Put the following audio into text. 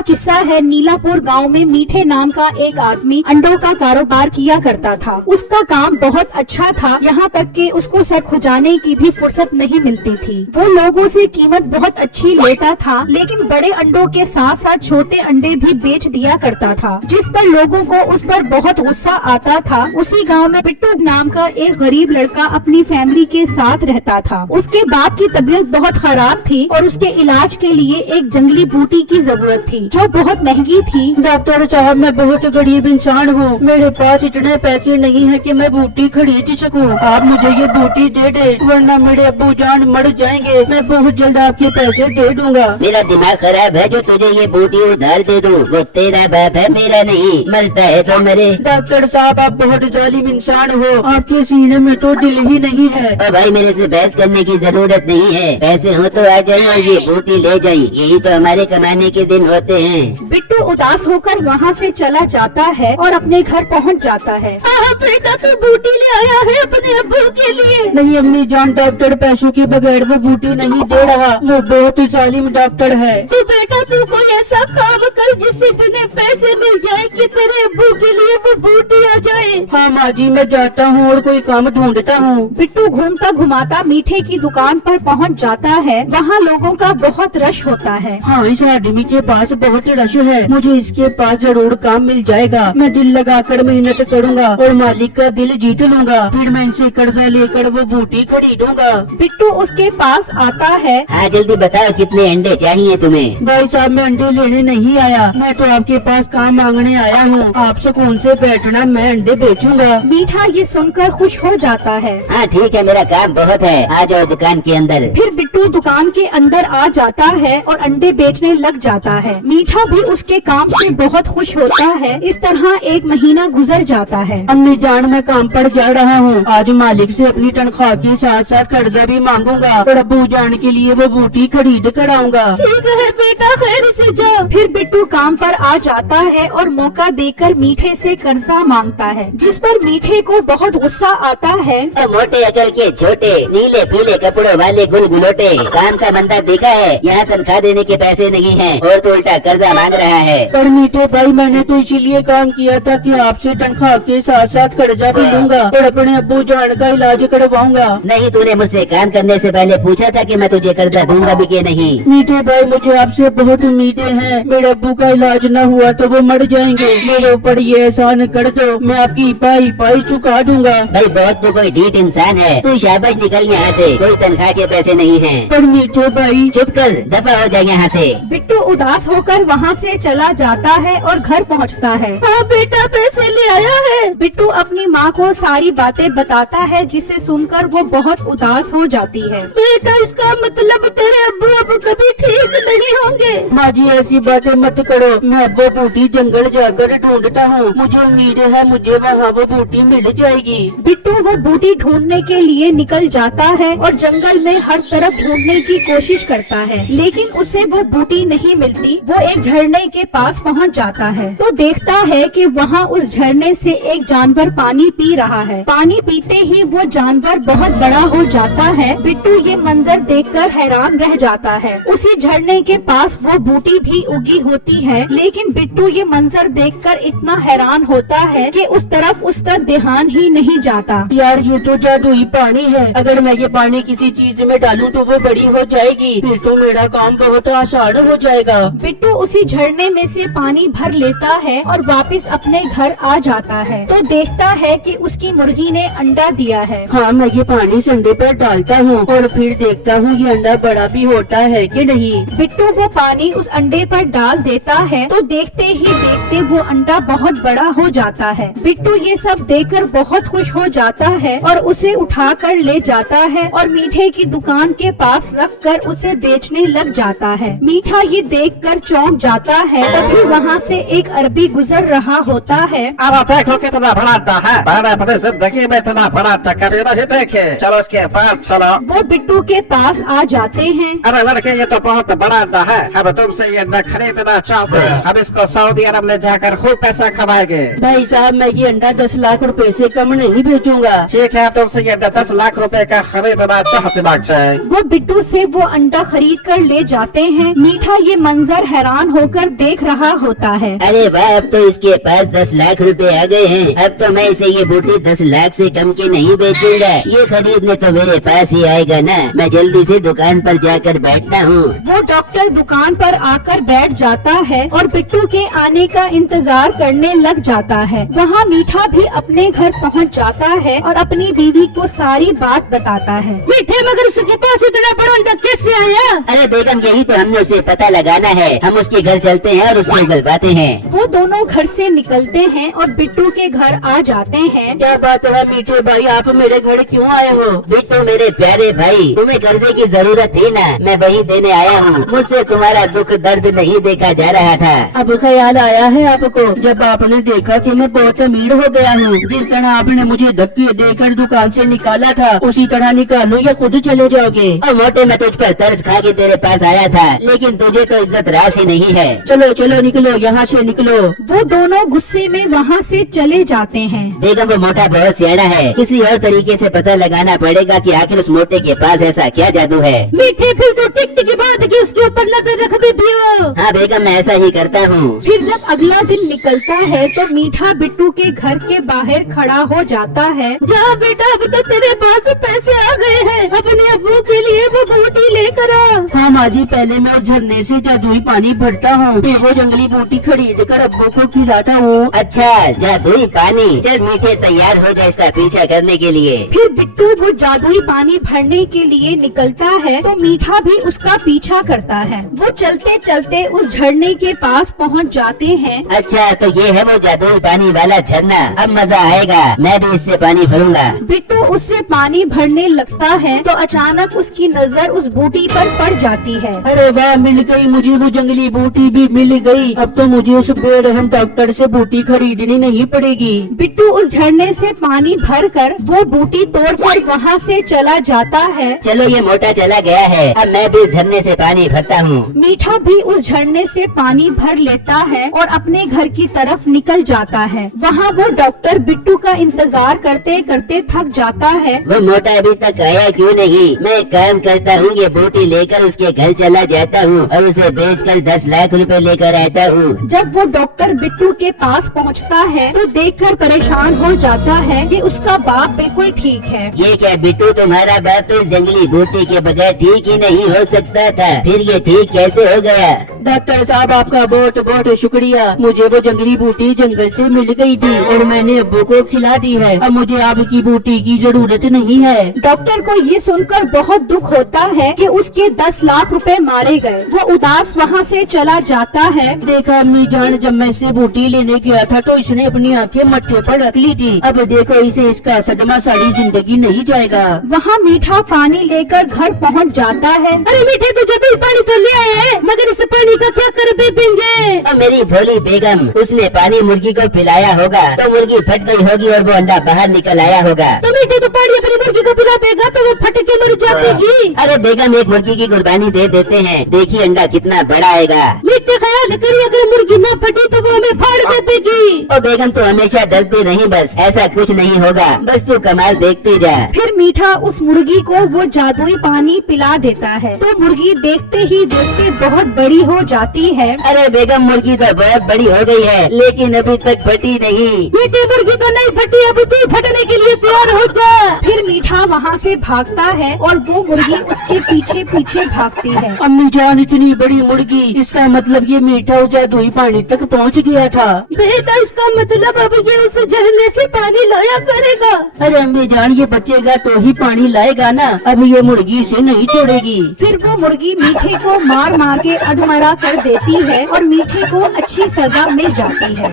किस्सा है, नीलापुर गांव में मीठे नाम का एक आदमी अंडों का कारोबार किया करता था। उसका काम बहुत अच्छा था, यहाँ तक कि उसको सर खुजाने की भी फुर्सत नहीं मिलती थी। वो लोगों से कीमत बहुत अच्छी लेता था, लेकिन बड़े अंडों के साथ साथ छोटे अंडे भी बेच दिया करता था, जिस पर लोगों को उस पर बहुत गुस्सा आता था। उसी गाँव में बिट्टू नाम का एक गरीब लड़का अपनी फैमिली के साथ रहता था। उसके बाप की तबीयत बहुत खराब थी और उसके इलाज के लिए एक जंगली बूटी की जरूरत थी, जो बहुत महंगी थी। डॉक्टर साहब, मैं बहुत गरीब इंसान हूँ, मेरे पास इतने पैसे नहीं है कि मैं बूटी खरीद सकूँ। आप मुझे ये बूटी दे दे, वरना मेरे अब्बू जान मर जाएंगे। मैं बहुत जल्द आपके पैसे दे दूंगा। मेरा दिमाग खराब है जो तुझे ये बूटी उधार दे दूँ। वो तेरा बाप है, मेरा नहीं। मरता है तो मरे। डॉक्टर साहब, आप बहुत जालिम इंसान हो, आपके सीने में तो दिल ही नहीं है। भाई, मेरे से बहस करने की जरूरत नहीं है। पैसे हो तो आ जाए और ये बूटी ले जाए, यही तो हमारे कमाने के दिन होते हैं। बिट्टू उदास होकर वहाँ से चला जाता है और अपने घर पहुँच जाता है। बेटा, तू बूटी ले आया है अपने अब्बू के लिए? नहीं अम्मी जान, डॉक्टर पैसों के बगैर वो बूटी नहीं दे रहा, वो बहुत जालिम डॉक्टर है। तो बेटा, तू कोई ऐसा काम कर जिससे इतने पैसे मिल जाए कि तेरे अब्बू के लिए वो बूटी आ जाए। हाँ माँ जी, मैं जाता हूँ और कोई काम ढूंढता हूँ। बिट्टू घूमता घुमाता मीठे की दुकान पर पहुंच जाता है। वहाँ लोगों का बहुत रश होता है। हाँ, इस आदमी के पास बहुत रश है, मुझे इसके पास जरूर काम मिल जाएगा। मैं दिल लगाकर मेहनत करूँगा और मालिक का दिल जीत लूंगा, फिर मैं इनसे कर्जा लेकर वो बूटी खरीदूंगा। बिट्टू उसके पास आता है। हाँ, जल्दी बताओ कितने अंडे चाहिए तुम्हें? भाई साहब, मैं अंडे लेने नहीं आया, मैं तो आपके पास काम मांगने आया हूँ। आप सुकून से बैठना, मैं अंडे बेचूंगा। मीठा ये सुनकर खुश हो जाता है। हाँ ठीक है, मेरा काम बहुत है, आ जाओ दुकान के अंदर। फिर बिट्टू दुकान के अंदर आ जाता है और अंडे बेचने लग जाता है। मीठा भी उसके काम से बहुत खुश होता है। इस तरह एक महीना गुजर जाता है। अम्मी जान, मैं काम पर जा रहा हूँ, आज मालिक से अपनी तनख्वाह के साथ साथ कर्जा भी मांगूंगा और अब्बू जान के लिए वो बूटी खरीद कर आऊंगा। ठीक है बेटा, खैर से जा। फिर बिट्टू काम पर आ जाता है और मौका देकर मीठे से कर्जा मांगता है, जिस पर मीठे को बहुत गुस्सा आता है। मोटे अकल के छोटे, नीले पीले कपड़ों वाले गुलगुलोटे, काम का बंदा देखा है? यहाँ तनख्वाह देने के पैसे नहीं हैं और तो उल्टा कर्जा मांग रहा है। पर मीठे भाई, मैंने तो इसीलिए काम किया था कि आपसे तनख्वाह के साथ साथ कर्जा भी लूंगा और अपने अब्बू जान का इलाज करवाऊंगा। नहीं, तूने मुझसे काम करने से पहले पूछा था कि मैं तुझे कर्जा दूंगा भी कि नहीं? मीठे भाई, मुझे आपसे बहुत उम्मीदें हैं, मेरे अब्बू का इलाज न हुआ तो वो मर जाएंगे। मेरे ऊपर ये एहसान कर दो, मैं आपकी पाई पाई चुका दूंगा। भाई, बहुत तो कोई ढीठ इंसान है, तू शाबाश निकल यहाँ से, कोई तनख्वाह के पैसे नहीं हैं। पर मीठे भाई, चुप कर, दफा हो जाए यहाँ से। बिट्टू उदास होकर वहाँ से चला जाता है और घर पहुँचता है। हाँ बेटा, पैसे ले आया है। बिट्टू अपनी माँ को सारी बातें बताता है, जिसे सुनकर वो बहुत उदास हो जाती है। बेटा, इसका मतलब तेरे अब्बू अब कभी ठीक नहीं होंगे। माँ जी, ऐसी बातें मत करो, मैं वो बूटी जंगल जाकर ढूंढता हूँ, मुझे उम्मीद है मुझे वहाँ वो बूटी मिल जाएगी। बिट्टू वो बूटी ढूंढने के लिए निकल जाता है और जंगल में हर तरफ ढूंढने की कोशिश करता है, लेकिन उसे वो बूटी नहीं मिलती। वो एक झरने के पास पहुँच जाता है तो देखता है कि वहाँ उस झरने से एक जानवर पानी पी रहा है। पानी पीते ही वो जानवर बहुत बड़ा हो जाता है। बिट्टू ये मंजर देखकर हैरान रह जाता है। उसी झरने के पास वो बूटी भी उगी होती है, लेकिन बिट्टू ये मंजर देखकर इतना हैरान होता है कि उस तरफ उसका ध्यान ही नहीं जाता। यार, ये तो जादुई पानी है, अगर मैं ये पानी किसी चीज में डालूं तो वो बड़ी हो जाएगी, फिर तो मेरा काम बहुत आसान हो जाएगा। बिट्टू उसी झरने में से पानी भर लेता है और वापस अपने घर आ जाता है तो देखता है कि उसकी मुर्गी ने अंडा दिया है। हाँ, मैं ये पानी इस अंडे पर डालता हूँ और फिर देखता हूँ ये अंडा बड़ा भी होता है कि नहीं। बिट्टू वो पानी उस अंडे पर डाल देता है तो देखते ही देखते वो अंडा बहुत बड़ा हो जाता है। बिट्टू ये सब देखकर बहुत खुश हो जाता है और उसे उठाकर ले जाता है और मीठे की दुकान के पास रखकर उसे बेचने लग जाता है। मीठा ये देखकर चौंक जाता है। तभी वहाँ से एक अरबी गुजर रहा होता है। अब देखो कितना बड़ा अड्डा है, मैंने अपनी जिंदगी में इतना बड़ा अड्डा कभी नहीं देखे। चलो इसके पास चलो। वो बिट्टू के पास आ जाते हैं। अरे लड़के, ये तो बहुत बड़ा अड्डा है, हम तुमसे ये न खरीदना चाहते, हम इसको सऊदी अरब ले जाकर खूब पैसा कमाएंगे। भाई साहब, मैं ये अंडा 10 लाख रुपए से कम नहीं बेचूंगा। ठीक है, तुमसे ये 10 लाख रुपए का खरीदना चाहते वो बिट्टू से वो अंडा खरीद कर ले जाते हैं। मीठा ये मंजर हैरान होकर देख रहा होता है। अरे वाह, अब तो इसके पास 10 लाख रुपए आ गए हैं। अब तो मैं इसे ये बूटी 10 लाख से कम की नहीं बेचूंगा। ये खरीदने तो मेरे पास ही आएगा ना। मैं जल्दी से दुकान पर जाकर बैठता हूँ। वो डॉक्टर दुकान पर आकर बैठ जाता है और बिट्टू के आने का इंतजार करने लग जाता है। वहाँ मीठा भी अपने घर पहुँच जाता है और अपनी बीवी को सारी बात बताता है। मीठे मगर उसके पास इतना बड़ा अंडा कैसे आया? अरे बेगम, यही तो हमने उसे पता लगाना है। हम उसके घर चलते हैं और उससे उगलवाते हैं। वो दोनों घर से निकलते हैं और बिट्टू के घर आ जाते हैं। क्या बात है मीठे भाई, आप मेरे घर क्यों आए हो? बिट्टू मेरे प्यारे भाई, तुम्हें कर्जे की जरूरत थी ना, मैं वही देने आया हूँ। मुझसे तुम्हारा दुख दर्द नहीं देखा जा रहा था। अब ख्याल आया है आपको, जब आपने देखा कि मैं बहुत अमीर हो गया हूँ। जिस तरह आपने मुझे धक्के देकर दुकान से निकाला था, उसी तरह निकालो या खुद चले जाओगे। और मोटे, मैं तुझ पर तरस खा के तेरे पास आया था, लेकिन तुझे तो इज्जत रास ही नहीं है। चलो चलो निकलो, यहाँ से निकलो। वो दोनों गुस्से में वहाँ से चले जाते हैं। बेगम, वो मोटा बहुत सियाना है। किसी और तरीके से पता लगाना पड़ेगा कि आखिर उस मोटे के पास ऐसा क्या जादू है। मीठे फिर तो टिक के बाद कि उसके ऊपर नजर रख दे पियो। हाँ बेगम, मैं ऐसा ही करता हूँ। फिर जब अगला दिन निकलता है तो मीठा बिट्टू के घर के बाहर खड़ा हो जाता है। जा बेटा, अब तो तेरे पास पैसे आ गए हैं, अपने अब्बू के लिए वो बूटी लेकर आ। हाँ माँ जी, पहले मैं उस झरने से जादुई पानी भरता हूँ, फिर वो जंगली बूटी खरीद कर अब्बू को खिलाता हूँ। अच्छा, जादुई पानी। चल मीठे, तैयार हो जा इसका पीछा करने के लिए। फिर बिट्टू वो जादुई पानी भरने के लिए निकलता है तो मीठा भी उसका पीछा करता है। वो चलते चलते उस झरने के पास पहुंच जाते हैं। अच्छा, तो ये है वो जादुई पानी वाला झरना। अब मजा आएगा, मैं भी इससे पानी भरूंगा। बिट्टू उससे पानी भरने लगता है तो अचानक उसकी नजर उस बूटी पर पड़ जाती है। अरे वाह, मिल गई मुझे वो जंगली बूटी भी मिल गई। अब तो मुझे उस बेरहम डॉक्टर से बूटी खरीदनी नहीं पड़ेगी। बिट्टू उस झरने से पानी भरकर वो बूटी तोड़कर वहाँ से चला जाता है। चलो, ये मोटा चला गया है, अब मैं भी इस झरने से पानी भरता हूँ। मीठा भी उस झरने से पानी भर लेता है और अपने घर की तरफ निकल जाता है। वहाँ वो डॉक्टर बिट्टू का इंतजार करते करते थक जाता है। वो मोटा अभी तक आया क्यों नहीं? मैं एक काम करता हूँ, ये बूटी लेकर उसके घर चला जाता हूँ और उसे बेचकर 10 लाख रुपए लेकर आता हूँ। जब वो डॉक्टर बिट्टू के पास पहुँचता है तो देखकर परेशान हो जाता है कि उसका बाप बिल्कुल ठीक है। ये क्या बिट्टू, तुम्हारा बाप तो इस जंगली बूटी के बगैर ठीक ही नहीं हो सकता था, फिर ये ठीक कैसे हो गया? डॉक्टर साहब, आपका बहुत बहुत शुक्रिया। मुझे वो जंगली बूटी जंगल से मिल गई थी और मैंने अब्बू को खिला दी है। अब मुझे आपकी बूटी की जरूरत नहीं है। डॉक्टर को ये सुनकर बहुत दुख होता है कि उसके 10 लाख रुपए मारे गए। वो उदास वहाँ से चला जाता है। देखा अम्मी जान, जब मैं इससे बूटी लेने गया था तो इसने अपनी आंखें मत्थे पर रख ली थी। अब देखो, इसे इसका सदमा सारी जिंदगी नहीं जाएगा। वहाँ मीठा पानी लेकर घर पहुँच जाता है। अरे मीठे, तुझे तो पानी तो ले आए हैं, मगर इस पानी का क्या कर बेचेंगे? और मेरी भोली बेगम, उसने पानी मुर्गी को पिलाया होगा तो मुर्गी फट गई होगी और वो अंडा बाहर निकल आया होगा। तो मीठे तो पानी अपनी मुर्गी को पिला देगा तो वो फट के मर जाएगी। अरे बेगम, एक मुर्गी की कुर्बानी दे देते हैं, देखिए अंडा कितना बड़ा आएगा। मीठे ख्याल करिए, अगर मुर्गी न फटी तो वो हमें फाड़ देगी। और बेगम, तो हमेशा डरती नहीं, बस ऐसा कुछ नहीं होगा, बस तू कमाल देखती जा। फिर मीठा उस मुर्गी को वो जादुई पानी पिला देता है तो मुर्गी देखते ही देखते बहुत बड़ी हो जाती है। अरे बेगम, मुर्गी तो बहुत बड़ी हो गई है, लेकिन अभी तक फटी नहीं। मीठी मुर्गी तो नहीं फटी, अभी तू फटने के लिए तैयार हो जा। फिर मीठा वहाँ से भागता है और वो मुर्गी उसके पीछे पीछे भागती है। अम्मी जान, इतनी बड़ी मुर्गी, इसका मतलब ये मीठा उस जादुई पानी तक पहुंच गया था। बेटा, इसका मतलब अब ये उस झरने से पानी लाया करेगा। अरे अम्मी जान, ये बचेगा तो ही पानी लाएगा ना, अब ये मुर्गी इसे नहीं छोड़ेगी। फिर वो मुर्गी मीठे को मार मार के अधमरा कर देती है और मीठे को अच्छी सजा मिल जाती है।